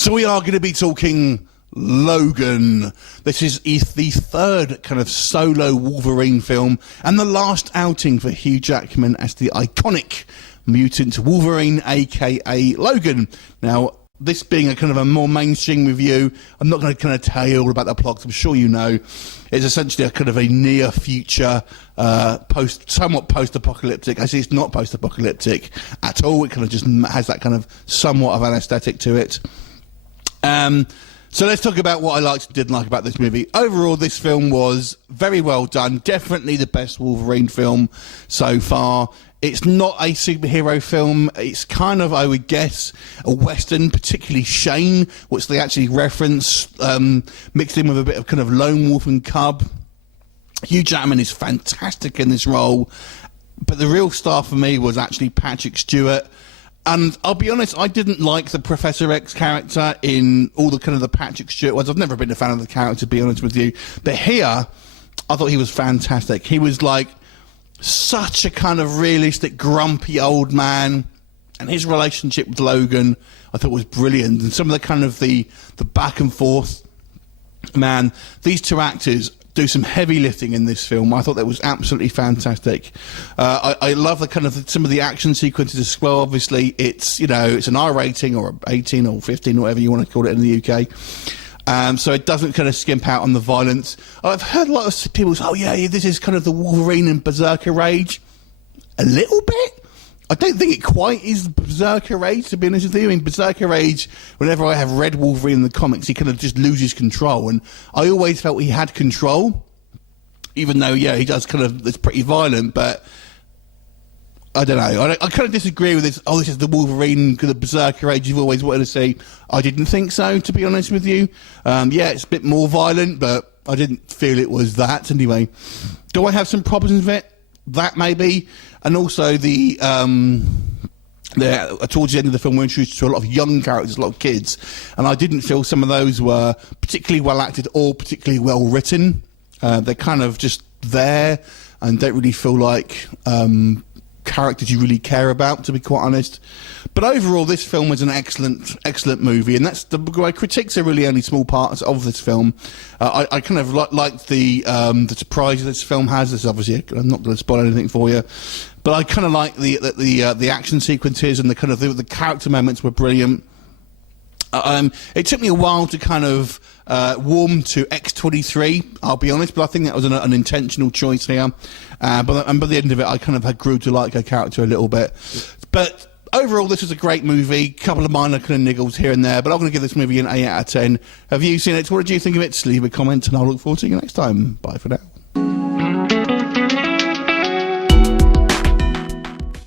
So we are going to be talking Logan. This is the third kind of solo Wolverine film and the last outing for Hugh Jackman as the iconic mutant Wolverine, aka Logan. Now, this being a kind of a more mainstream review, I'm not going to kind of tell you all about the plot. I'm sure you know. It's essentially a kind of a near future, somewhat post-apocalyptic. Actually, it's not post-apocalyptic at all. It kind of just has that kind of somewhat of an aesthetic to it. So let's talk about what I liked and didn't like about this movie. Overall, this film was very well done. Definitely the best Wolverine film so far. It's not a superhero film. It's kind of, I would guess, a Western, particularly Shane, which they actually reference, mixed in with a bit of kind of lone wolf and cub. Hugh Jackman is fantastic in this role. But the real star for me was actually Patrick Stewart. And I'll be honest, I didn't like the Professor X character in all the kind of the Patrick Stewart ones. I've never been a fan of the character, to be honest with you. But here, I thought he was fantastic. He was like such a kind of realistic, grumpy old man. And his relationship with Logan, I thought was brilliant. And some of the kind of the back and forth, man, these two actors do some heavy lifting in this film. I thought that was absolutely fantastic. I love the kind of some of the action sequences as well. Obviously, it's, you know, it's an R rating or 18 or 15, or whatever you want to call it in the UK. So it doesn't kind of skimp out on the violence. I've heard a lot of people say, oh yeah, this is kind of the Wolverine and Berserker Rage. A little bit. I don't think it quite is Berserker Rage, to be honest with you. I mean, Berserker Rage, whenever I have read Wolverine in the comics, he kind of just loses control. And I always felt he had control, even though, yeah, he does kind of, it's pretty violent, but I don't know. I kind of disagree with this, this is the Wolverine, the Berserker Rage you've always wanted to see. I didn't think so, to be honest with you. Yeah, it's a bit more violent, but I didn't feel it was that anyway. Do I have some problems with it? That maybe. And also towards the end of the film, we're introduced to a lot of young characters, a lot of kids, and I didn't feel some of those were particularly well acted or particularly well written. They're kind of just there and don't really feel like characters you really care about, to be quite honest. But overall, this film was an excellent movie, and that's my critiques are really only small parts of this film. I kind of liked the surprises this film has. This obviously, I'm not going to spoil anything for you, but I kind of like the action sequences and the kind of the character moments were brilliant. It took me a while to kind of warm to X-23, I'll be honest, but I think that was an intentional choice here. But by the end of it, I kind of grew to like her character a little bit. But overall, this was a great movie. Couple of minor kind of niggles here and there, but I'm going to give this movie an 8 out of 10. Have you seen it? What did you think of it? Leave a comment, and I'll look forward to you next time. Bye for now.